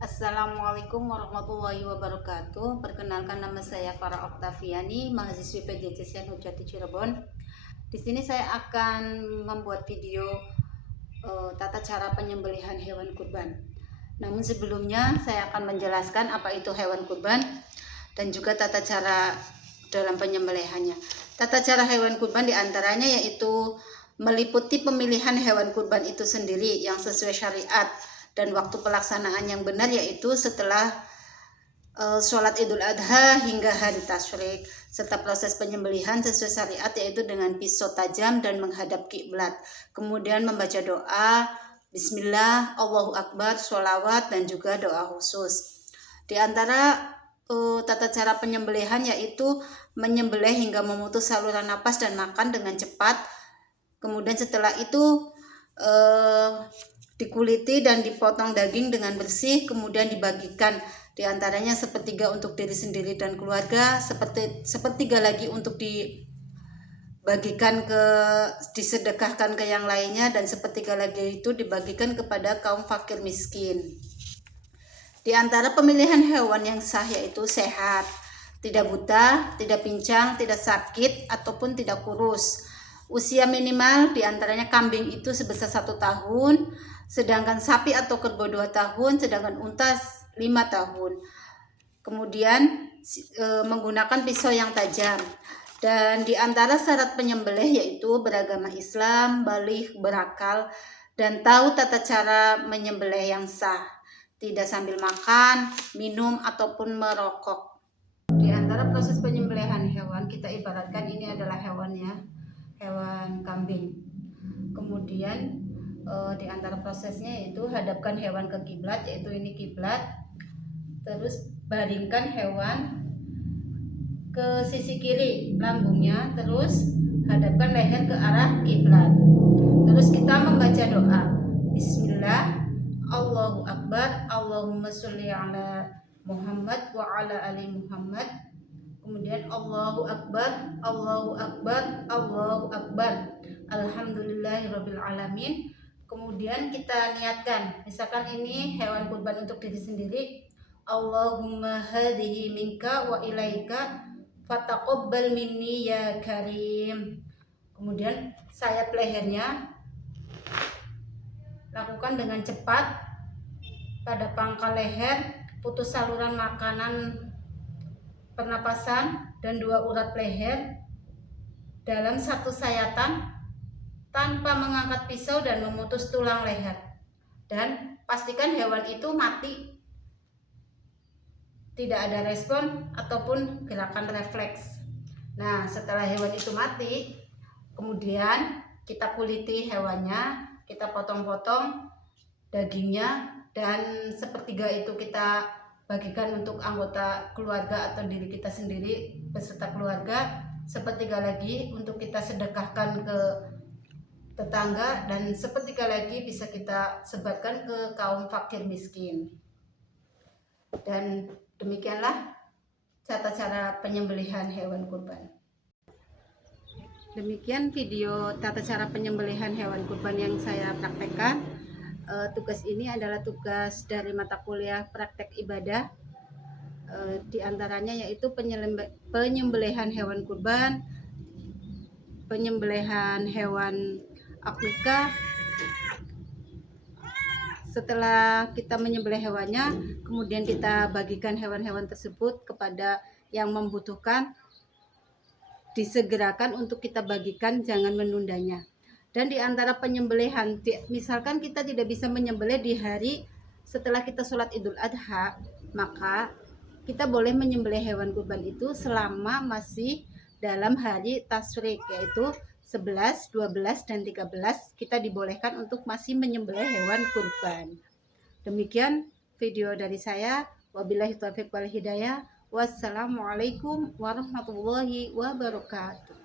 Assalamualaikum warahmatullahi wabarakatuh. Perkenalkan, nama saya Farah Oktaviani, mahasiswi PJJ Nurjati Cirebon. Di sini saya akan membuat video tata cara penyembelihan hewan kurban. Namun sebelumnya saya akan menjelaskan apa itu hewan kurban dan juga tata cara dalam penyembelihannya. Tata cara hewan kurban diantaranya yaitu meliputi pemilihan hewan kurban itu sendiri yang sesuai syariat, dan waktu pelaksanaan yang benar yaitu setelah sholat Idul Adha hingga hari tasyrik, serta proses penyembelihan sesuai syariat yaitu dengan pisau tajam dan menghadap kiblat, kemudian membaca doa Bismillah, Allahu Akbar, sholawat, dan juga doa khusus. Di antara tata cara penyembelihan yaitu menyembelih hingga memutus saluran napas dan makan dengan cepat. Kemudian setelah itu dikuliti dan dipotong daging dengan bersih, kemudian dibagikan, diantaranya sepertiga untuk diri sendiri dan keluarga, sepertiga lagi untuk disedekahkan ke yang lainnya, dan sepertiga lagi itu dibagikan kepada kaum fakir miskin. Di antara pemilihan hewan yang sah yaitu sehat, tidak buta, tidak pincang, tidak sakit, ataupun tidak kurus. Usia minimal diantaranya kambing itu sebesar 1 tahun, sedangkan sapi atau kerbau 2 tahun, sedangkan unta 5 tahun. Kemudian menggunakan pisau yang tajam. Dan di antara syarat penyembelih yaitu beragama Islam, baligh, berakal, dan tahu tata cara menyembelih yang sah, tidak sambil makan, minum, ataupun merokok. Di antara proses penyembelihan hewan, kita ibaratkan ini adalah hewannya, hewan kambing. Kemudian di antara prosesnya yaitu hadapkan hewan ke kiblat, yaitu ini kiblat. Terus baringkan hewan ke sisi kiri lambungnya, terus hadapkan leher ke arah kiblat. Terus kita membaca doa Bismillah, Allahu Akbar, Allahumma sholli ala Muhammad wa ala ali Muhammad. Kemudian Allahu Akbar, Allahu Akbar, Allahu Akbar, Alhamdulillahirabbil alamin. Kemudian kita niatkan, misalkan ini hewan kurban untuk diri sendiri, Allahumma hadhihi minka wa ilaika fataqabbal minni ya karim. Kemudian sayat lehernya, lakukan dengan cepat pada pangkal leher, putus saluran makanan pernapasan dan 2 urat leher dalam 1 sayatan tanpa mengangkat pisau dan memutus tulang leher, dan pastikan hewan itu mati, tidak ada respon ataupun gerakan refleks. Nah, setelah hewan itu mati, kemudian kita kuliti hewannya, kita potong-potong dagingnya, dan sepertiga itu kita bagikan untuk anggota keluarga atau diri kita sendiri beserta keluarga, sepertiga lagi untuk kita sedekahkan ke tetangga, dan sepertiga lagi bisa kita sebarkan ke kaum fakir miskin. Dan demikianlah tata cara penyembelihan hewan kurban. Demikian video tata cara penyembelihan hewan kurban yang saya praktekkan. Tugas ini adalah tugas dari mata kuliah praktek ibadah, di antaranya yaitu penyembelihan hewan kurban, penyembelihan hewan akikah. Setelah kita menyembelih hewannya, kemudian kita bagikan hewan-hewan tersebut kepada yang membutuhkan, disegerakan untuk kita bagikan, jangan menundanya. Dan di antara penyembelihan, misalkan kita tidak bisa menyembelih di hari setelah kita sholat Idul Adha, maka kita boleh menyembelih hewan kurban itu selama masih dalam hari tasyrik, yaitu 11, 12, dan 13 kita dibolehkan untuk masih menyembelih hewan kurban. Demikian video dari saya. Wabillahi taufiq wal hidayah. Wassalamualaikum warahmatullahi wabarakatuh.